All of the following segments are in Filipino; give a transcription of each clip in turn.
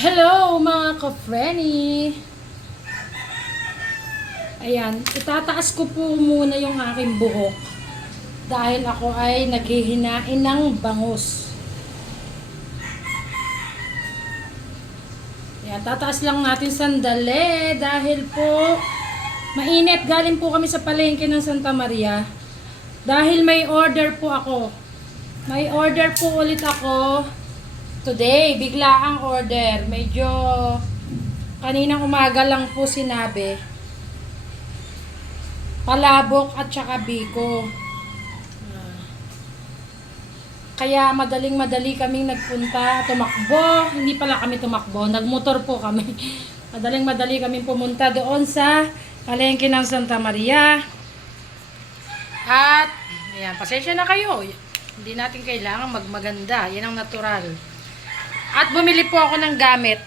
Hello mga ka-frenny! Ayan, itataas ko po muna yung aking buhok dahil ako ay naghihinain ng bangus. Ayan, tataas lang natin sandali dahil po mainit. Galing po kami sa palengke ng Santa Maria dahil may order po ako. May order po ulit ako today. Bigla ang order. Medyo kaninang umaga lang po sinabi. Palabok at saka biko. Kaya madaling-madali kaming nagpunta, tumakbo. Hindi pala kami tumakbo, nagmotor po kami. Madaling-madali kaming pumunta doon sa palengke ng Santa Maria. At, ayan, pasensya na kayo. Hindi natin kailangan magmaganda. Yan ang natural. At bumili po ako ng gamit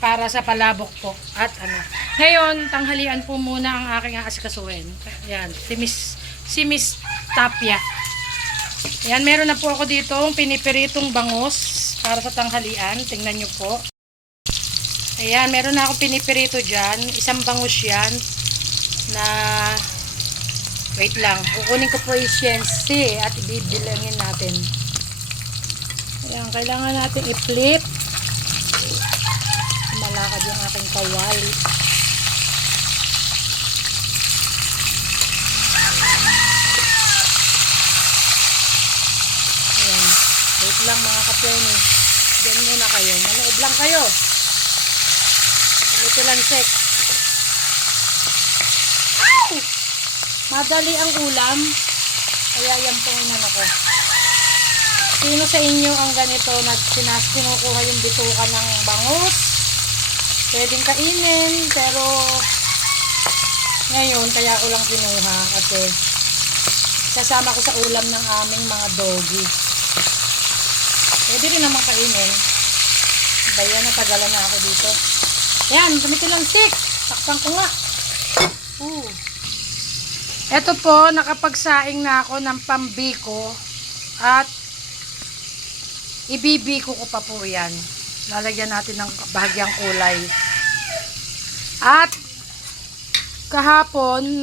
para sa palabok po. At ano. Ngayon, tanghalian po muna ang aking aasikasuhin. Ayan, si Miss Tapia. Ayan, meron na po ako dito pinipiritong bangus para sa tanghalian. Tingnan nyo po. Ayan, meron na akong pinipirito dyan. Isang bangus yan na wait lang. Kukunin ko po yung siyensi at ibibilangin natin. Ayan, kailangan natin i-flip. Malakad yung aking kawali. Ayan. Wait lang mga kapyoni. Diyan muna kayo. Manood lang kayo. Ito lang sek. Ow! Madali ang ulam. Kaya yan po yung ano ko. Sino sa inyo ang ganito kinukuha yung bituka ng bangus? Pwedeng kainin, pero ngayon kaya ko lang kinuha kasi sasama ko sa ulam ng aming mga doggy. Pwede rin naman kainin. Bayan, natagalan na ako dito. Yan, gamitin lang stick. Takpan ko nga. Eto po, nakapagsaing na ako ng pambiko at ibibiko ko pa po yan. Lalagyan natin ng bahagyang kulay. At kahapon,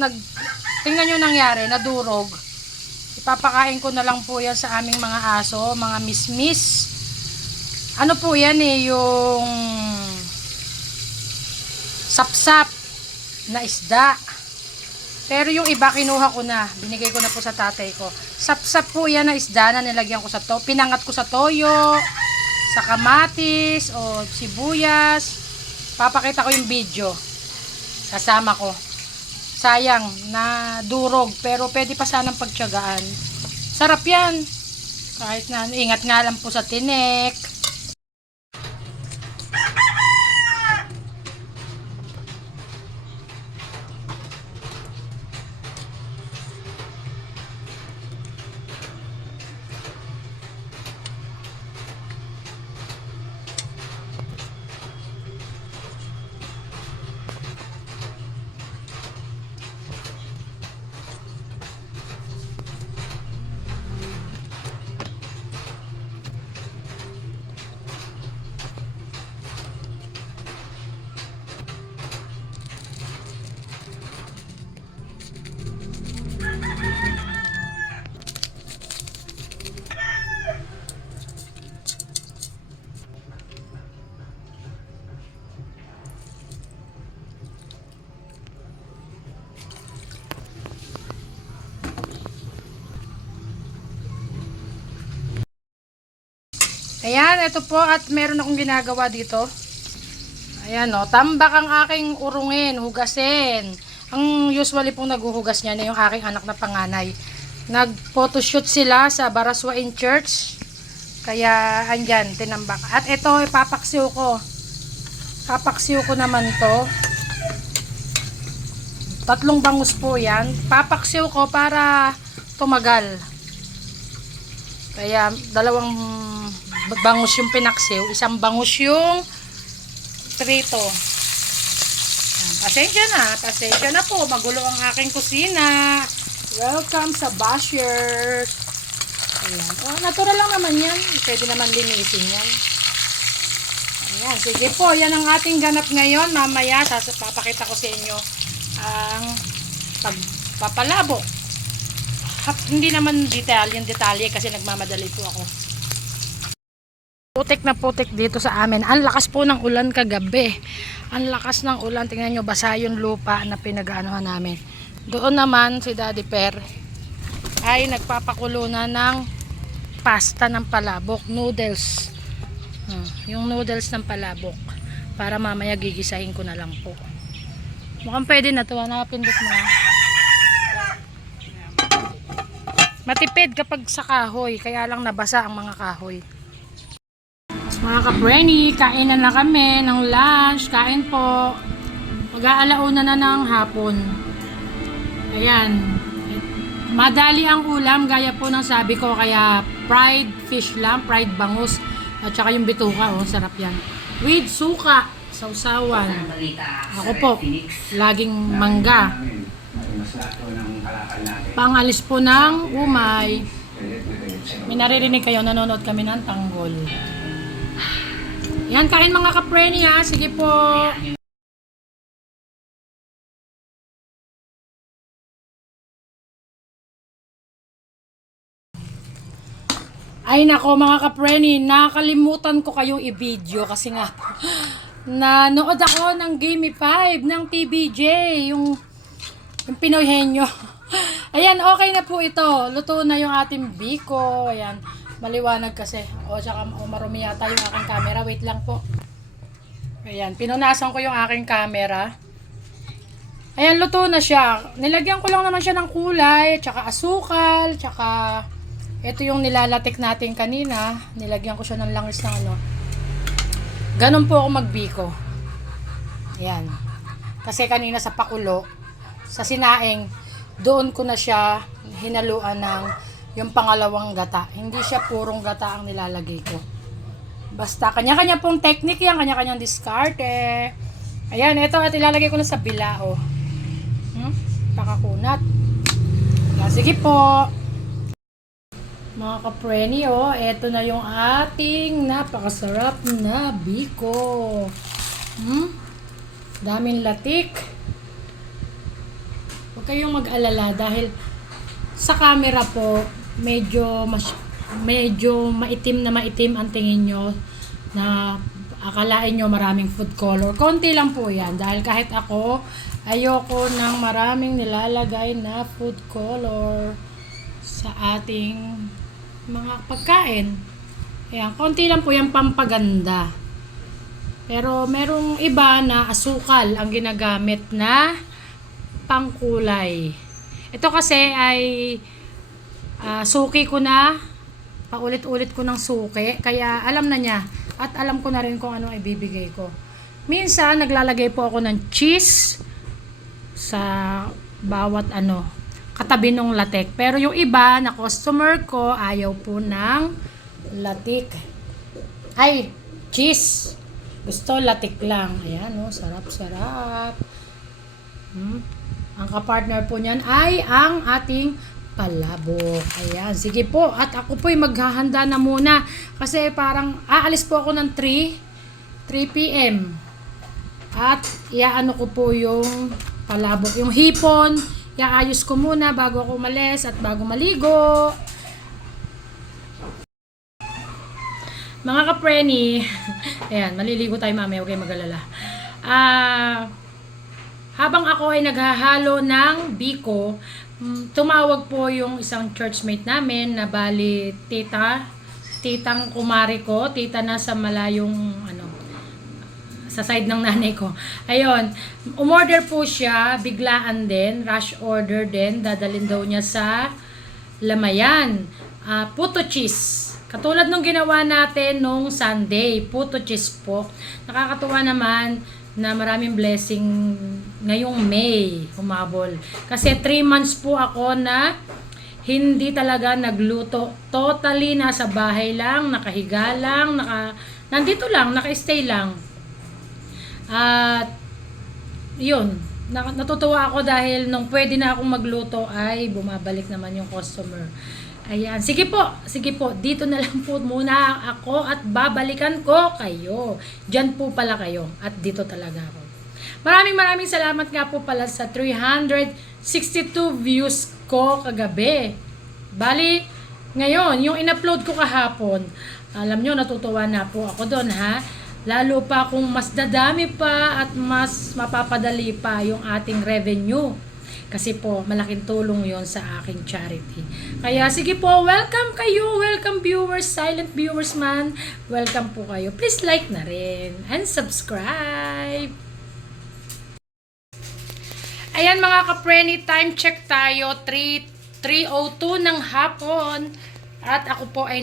tingnan nyo nangyari, nadurog. Ipapakain ko na lang po yan sa aming mga aso, mga mismis. Ano po yan yung sapsap na isda. Pero yung iba kinuha ko na, binigay ko na po sa tatay ko. Sapsap po yan na isda na nilagyan ko sa pinangat ko sa toyo, sa kamatis o sibuyas. Papakita ko yung video. Kasama ko. Sayang na durog, pero pwede pa sanang pagtiyagaan. Sarap yan. Kahit na ingat nga lang po sa tinik. Ayan, ito po at meron akong ginagawa dito. Ayan o, tambak ang aking urungin, hugasin. Ang usually pong naghuhugas niya na yung aking anak na panganay. Nag-photoshoot sila sa Baraswain Church. Kaya andyan, tinambak. At ito, ipapaksiw ko. Papaksiw ko naman to. 3 bangus po yan. Papaksiw ko para tumagal. Kaya 2 bangus yung pinaksiw, 1 bangus yung prito. Pasensya na po, magulo ang aking kusina. Welcome sa Bashers. Ayan. Oh, natural lang naman yan. Pwede naman linisin yan. Ayan, sige po. Yan ang ating ganap ngayon. Mamaya, papakita ko sa inyo ang pagpapalabok. Hindi naman detalye kasi nagmamadali po ako. Putik na putik dito sa amin. Ang lakas po ng ulan kagabi. Ang lakas ng ulan. Tingnan nyo, basa yung lupa na pinag-aanohan namin. Doon naman si Daddy Per ay nagpapakulo na ng pasta ng palabok, noodles. Yung noodles ng palabok para mamaya gigisahin ko na lang po. Mukhang pwede na to, napindot mo. Matipid kapag sa kahoy, kaya lang nabasa ang mga kahoy. Mga ka-Brenny, kain na kami ng lunch. Kain po. Mag-aalauna na ng hapon. Ayan. Madali ang ulam, gaya po ng sabi ko, kaya fried fish lang, fried bangus, at saka yung bituka, oh, sarap yan. With suka, sausawan. Ako po, laging mangga. Pangalis po ng umay. May naririnig kayo, nanonood kami ng tanggol. Yan, kain mga ka-Brenny ha, sige po. Ay nako mga ka-Brenny, nakalimutan ko kayong i-video kasi nga nanood ako ng Game 5 ng TBJ, yung Pinoy Henyo. Ayan, okay na po ito. Luto na yung ating biko. Ayan, maliwanag kasi. Tsaka marumi yata yung aking camera. Wait lang po. Ayan, pinunasan ko yung aking camera. Ayan, luto na siya. Nilagyan ko lang naman siya ng kulay, tsaka asukal, tsaka ito yung nilalatik natin kanina. Nilagyan ko siya ng langis ng ano. Ganun po ako magbiko. Ayan. Kasi kanina sa pakulo, sa sinaing, doon ko na siya hinaluan ng yung pangalawang gata. Hindi siya purong gata ang nilalagay ko. Basta kanya-kanya pong technique yan, kanya-kanyang diskarte. Ayan, ito at ilalagay ko na sa bilao. Pakakunat. Sige po. Mga ka-Brenny, eto na yung ating napakasarap na biko. Daming latik. Huwag kayong mag-alala dahil sa camera po, medyo maitim ang tingin nyo na akalain nyo maraming food color. Konti lang po yan dahil kahit ako, ayoko ng maraming nilalagay na food color sa ating mga pagkain. Ayan, konti lang po yung pampaganda. Pero merong iba na asukal ang ginagamit na pangkulay. Ito kasi ay suki ko na, paulit-ulit ko ng suki, kaya alam na niya at alam ko na rin kung ano ibibigay ko. Minsan naglalagay po ako ng cheese sa bawat katabi ng latik. Pero yung iba na customer ko, ayaw po ng latik. Ay, cheese. Gusto latik lang. Ayan, sarap-sarap. Ang kapartner po niyan ay ang ating palabok. Ayan, sige po. At ako po'y maghahanda na muna. Kasi parang aalis po ako ng 3 p.m. At iaano ko po yung palabok. Yung hipon, iaayos ko muna bago ako umalis at bago maligo. Mga ka-Brenny, ayan, maliligo tayo mamaya, huwag kayong mag-alala. Habang ako ay naghahalo ng biko, tumawag po yung isang churchmate namin na bali titang kumari ko, tita na sa malayong sa side ng nanay ko. Ayun, umorder po siya, biglaan din, rush order din, dadalhin daw niya sa Lamayan. Puto cheese. Katulad nung ginawa natin nung Sunday, puto cheese po. Nakakatuwa naman na maraming blessing ngayong May humabol. Kasi 3 months po ako na hindi talaga nagluto. Totally nasa bahay lang, nakahiga lang, nandito lang, naka-stay lang. At yun, natutuwa ako dahil nung pwede na akong magluto ay bumabalik naman yung customer. Ayan, sige po, dito na lang po muna ako at babalikan ko kayo. Diyan po pala kayo at dito talaga ako. Maraming salamat nga po pala sa 362 views ko kagabi. Bali, ngayon, yung in-upload ko kahapon, alam nyo, natutuwa na po ako doon ha. Lalo pa kung mas dadami pa at mas mapapadali pa yung ating revenue. Kasi po, malaking tulong yon sa aking charity. Kaya sige po, welcome kayo. Welcome viewers, silent viewers man. Welcome po kayo. Please like na rin. And subscribe. Ayan mga ka-preni, time check tayo. 3:02 ng hapon. At ako po ay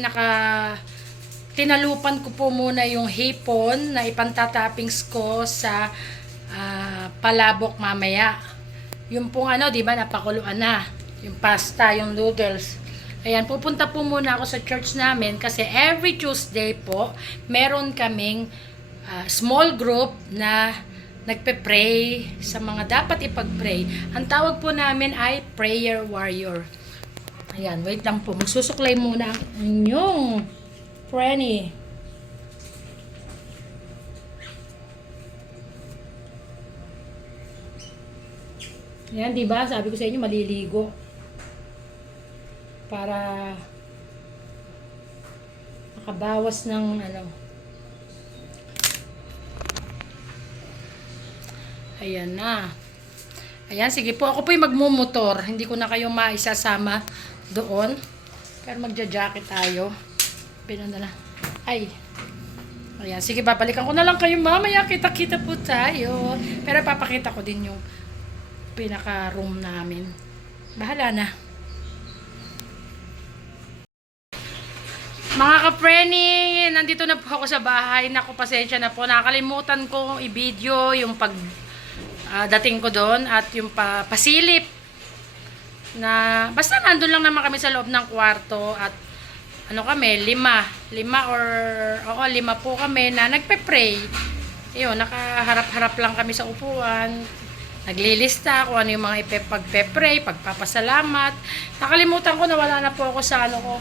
tinalupan ko po muna yung hipon na ipantatoppings ko sa palabok mamaya. Yung pong di ba, napakuluan na. Yung pasta, yung noodles. Ayan, pupunta po muna ako sa church namin kasi every Tuesday po, meron kaming small group na nagpe-pray sa mga dapat ipag-pray. Ang tawag po namin ay prayer warrior. Ayan, wait lang po. Magsusuklay muna ang inyong Prenny. Ayan, diba? Sabi ko sa inyo, maliligo. Para makabawas ng Ayan na. Ayan, sige po. Ako po'y magmumotor. Hindi ko na kayo maisasama doon. Pero magja-jacket tayo. Pinanda na. Ay. Ayan, sige, babalikan ko na lang kayo mamaya. Kita-kita po tayo. Pero papakita ko din yung pinaka-room namin. Bahala na. Mga ka-preni, nandito na po ako sa bahay. Naku, pasensya na po. Nakalimutan ko i-video yung dating ko doon at yung pasilip na basta nandun lang naman kami sa loob ng kwarto at kami, lima po kami na nagpe-pray. Ayun, nakaharap-harap lang kami sa upuan. Naglilista kung ano yung mga pagpe-pray, pagpapasalamat. Nakalimutan ko na wala na po ako sa ko.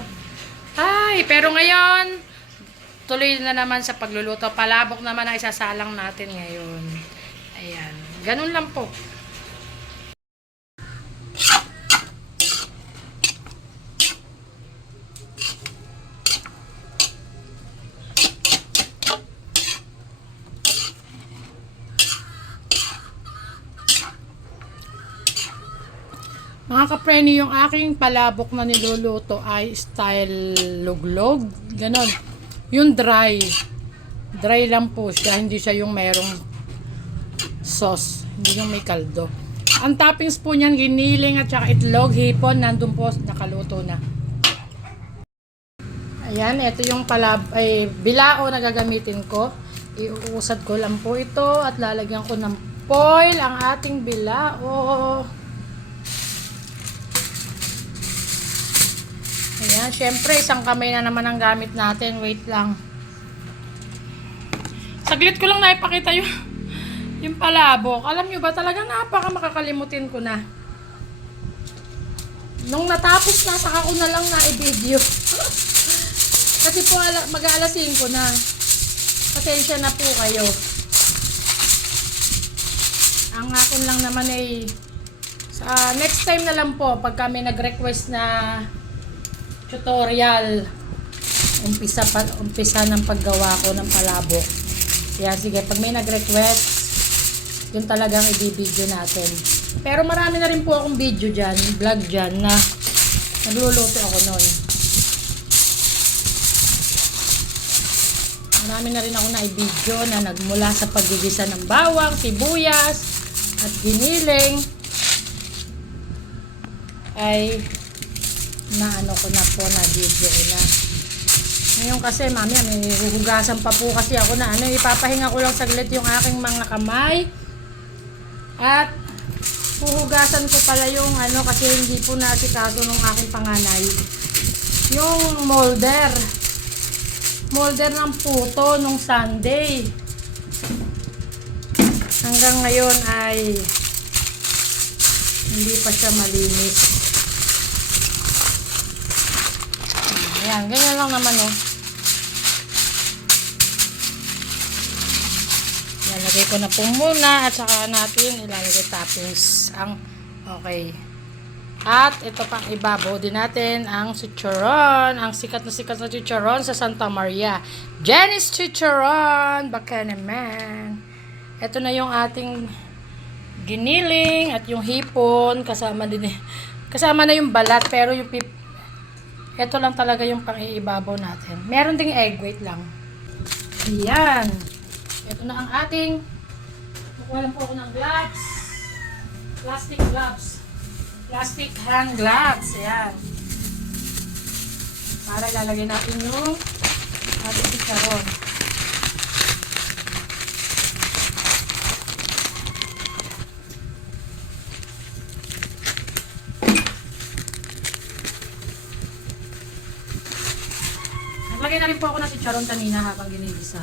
Ay, pero ngayon, tuloy na naman sa pagluluto. Palabok naman ang isasalang natin ngayon. Ayan, ganun lang po. Mga ka-preni, yung aking palabok na niluluto ay style luglog. Ganon. Yung dry. Dry lang po siya. Hindi siya yung merong sauce. Hindi yung may kaldo. Ang toppings po niyan, giniling at saka itlog, hipon. Nandun po, nakaluto na. Ayan, ito yung bilao na gagamitin ko. Iuusad ko lang po ito at lalagyan ko ng foil ang ating bilao. Ayan, syempre, isang kamay na naman ang gamit natin. Wait lang. Saglit ko lang na ipakita yung palabok. Alam nyo ba, talaga makakalimutin ko na. Nung natapos na, saka ko na lang na i-video. Kasi po, mag-aalasin ko na. Pasensya na po kayo. Ang akin lang naman ay, next time na lang po, pag kami nag-request na tutorial, umpisa ng paggawa ko ng palabok. Kaya sige, pag may nag-request, yun talagang i-video natin. Pero marami na rin po akong video dyan, vlog dyan, na nagluluto ako nun. Marami na rin ako na i-video na nagmula sa paggigisa ng bawang, sibuyas, at giniling, ay ko na po, na video ko na. Ngayon kasi, mami, may huhugasan pa po kasi ako na ipapahinga ko lang saglit yung aking mga kamay. At huhugasan ko pala yung kasi hindi po naasikaso ng aking panganay. Yung molder ng puto nung Sunday. Hanggang ngayon ay hindi pa siya malinis. Ayan, ganyan lang naman oh. Ilalagay ko na po muna at saka natin ilalagay toppings. Okay. At ito pang ibabaw din natin ang chicharon. Ang sikat na chicharon sa Santa Maria. Jenny's Chicharon! Baka naman. Ito na yung ating giniling at yung hipon. Kasama na yung balat. Pero yung ito lang talaga yung pang-iibabaw natin. Meron ding egg. Wait lang. Ayan. Ito na ang ating. Kukuha lang po ako ng gloves. Plastic gloves. Plastic hand gloves. Ayan. Para ilalagay natin yung ating chicharon. Naglagay na rin po ako ng chicharon kanina habang ginigisa.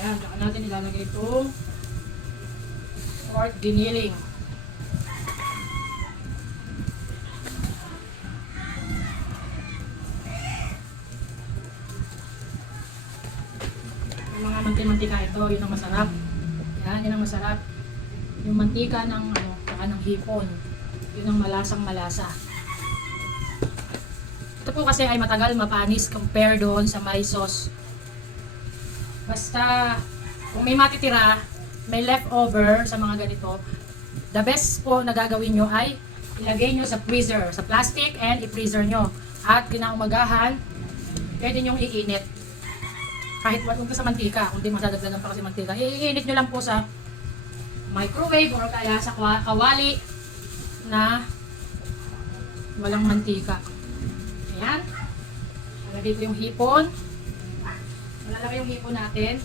Ayan, saka natin ilalagay itong pork giniling. Yung mga mantika ito, yun ang masarap. Yan, yun ang masarap. Yung mantika ng, saka ng hipon. Yun ang malasang malasa. Ito po kasi ay matagal mapanis compare doon sa may sauce. Basta, kung may matitira, may leftover sa mga ganito, the best po na gagawin nyo ay ilagay nyo sa freezer, sa plastic, and i-freezer nyo. At kinaumagahan, pwede nyong iinit. Kahit huwag sa mantika, kung di masadagdagan pa kasi mantika, iinit nyo lang po sa microwave or kaya sa kawali na walang mantika. Ayan. Ilagay ko yung hipon. Malalaki yung hipon natin.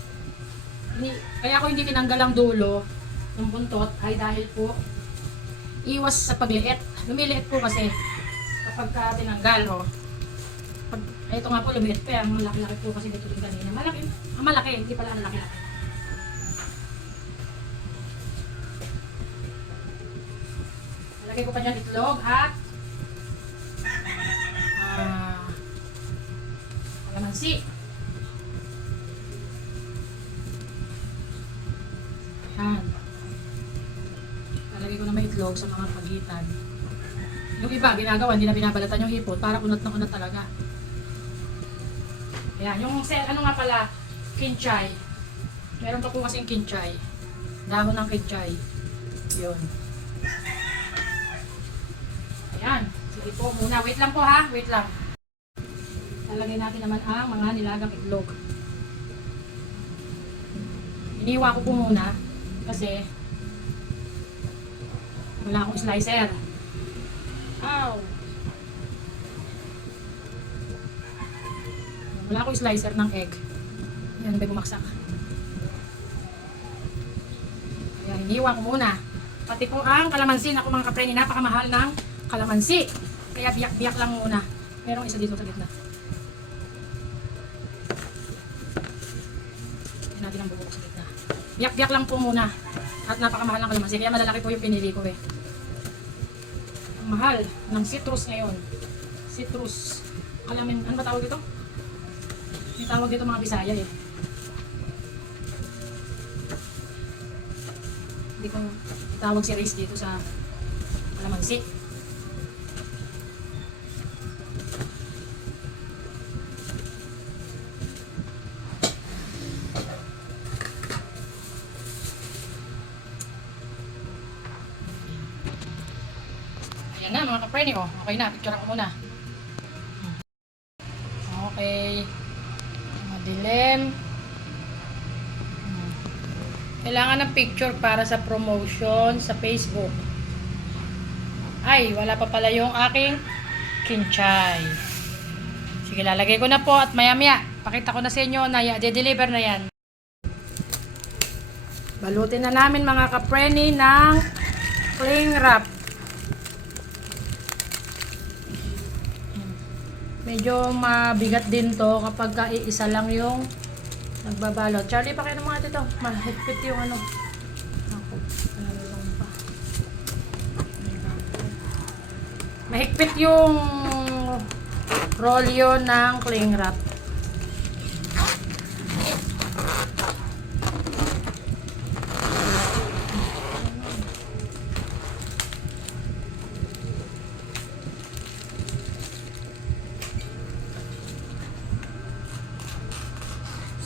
Kaya ako hindi tinanggal ang dulo ng buntot ay dahil po iwas sa pagliit. Lumiliit po kasi kapag tinanggal. Ito nga po lumiit pa. Ang malaki-laki po kasi dito din kanina. Malaki. Hindi pala ang laki-laki. Nalagay ko pa dyan itlog at kalamansi. Ayan. Nalagay ko na may itlog sa mga pagitan. Yung iba, ginagawa, hindi na binabalatan yung hipon para unat na unat talaga. Ayan, yung ano nga pala, kinchay. Meron pa po kasing kinchay. Dahon ng kinchay. Yun. Ayan. Sige po muna. Wait lang po ha. Wait lang. Nalagay natin naman ang mga nilagang itlog. Iniwa ko po muna. Kasi wala akong slicer. Ow! Wala akong slicer ng egg. Yan, may bumaksak. Kaya iniwa ko muna. Pati po ang kalamansi. Ako mga kapre, napakamahal ng kalamansi. Kaya biyak-biyak lang muna. Merong isa dito sa gitna. Tignan natin ang bubuk sa gitna. Biyak-biyak lang po muna. At napakamahal ng kalamansi. Kaya malalaki po yung pinili ko eh. Ang mahal ng citrus ngayon. Citrus. Alamin, ano ba tawag dito? May tawag dito mga Bisaya eh. Hindi ko tawag si Rice dito sa kalamansi. Ayan na mga kapreni oh. Okay na, picture ako muna. Okay. Madilim. Kailangan ng picture para sa promotion sa Facebook. Ay, wala pa pala yung aking kinchay. Sige, lalagay ko na po at maya-maya pakita ko na sa inyo na de-deliver na yan. Balutin na namin mga kapreni ng cling wrap. Medyo mabigat din to kapag iisa lang yung nagbabalot. Charlie, pakiano mga dito. Mahigpit yung ano. Ako, lang pa. Mahigpit yung rolyo ng cling wrap.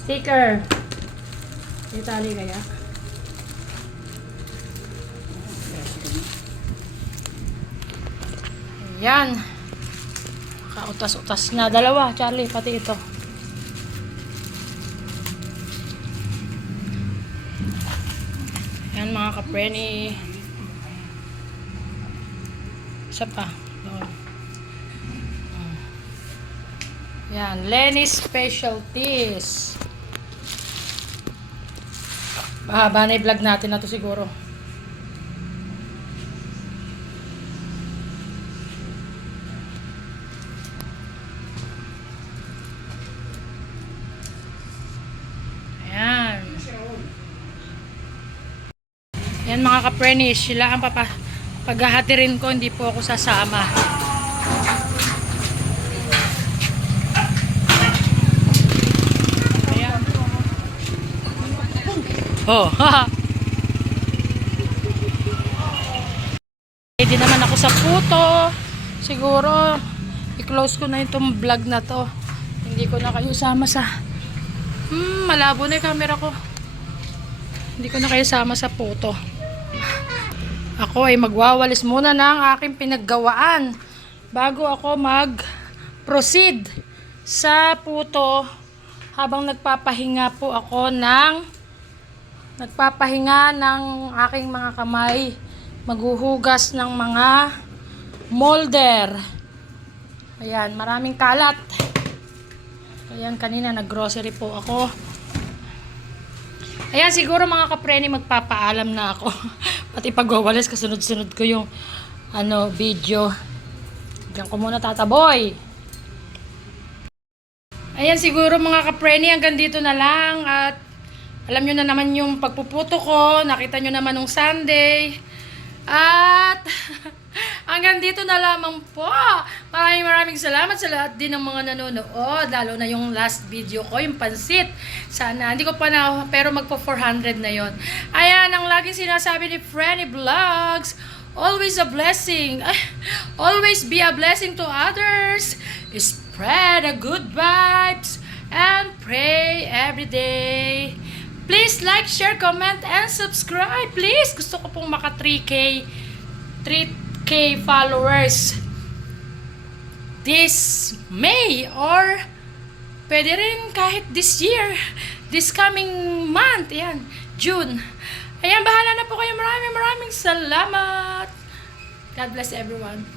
Sticker. Itali kaya? Ayan. Kautas-utas na. Dalawa, Charlie. Pati ito. Ayan mga kapreni. Isa pa. Ayan. Lenny's Specialties. Mahaba na i-vlog natin na to siguro. Ayan. Ayan mga kaprenish, sila ang paghahatirin ko, hindi po ako sasama. Oh, haha. Ready naman ako sa puto. Siguro, i-close ko na itong vlog na to. Hindi ko na kayo sama sa... malabo na yung camera ko. Hindi ko na kayo sama sa puto. Ako ay magwawalis muna ng aking pinaggawaan bago ako mag-proceed sa puto habang nagpapahinga po ako ng aking mga kamay, maghuhugas ng mga molder. Ayan, maraming kalat. Ayan, kanina nag-grocery po ako. Ayan, siguro mga kapreni, magpapaalam na ako. Pati pagwawalis, kasunod-sunod ko yung video. Diyan ko muna tataboy. Ayan, siguro mga kapreni, hanggang dito na lang. At alam nyo na naman yung pagpuputo ko. Nakita nyo naman nung Sunday. At hanggang dito na lamang po. Maraming salamat sa lahat din ng mga nanonood. Lalo na yung last video ko, yung pansit. Sana, hindi ko pa na, pero magpo 400 na yon. Ayan, ang laging sinasabi ni Frenny Vlogs. Always a blessing. Always be a blessing to others. Spread the good vibes. And pray every day. Please like, share, comment, and subscribe. Please, gusto ko pong maka 3K followers this May or pwede rin kahit this year, this coming month, yan, June. Ayan, bahala na po kayo. Maraming salamat. God bless everyone.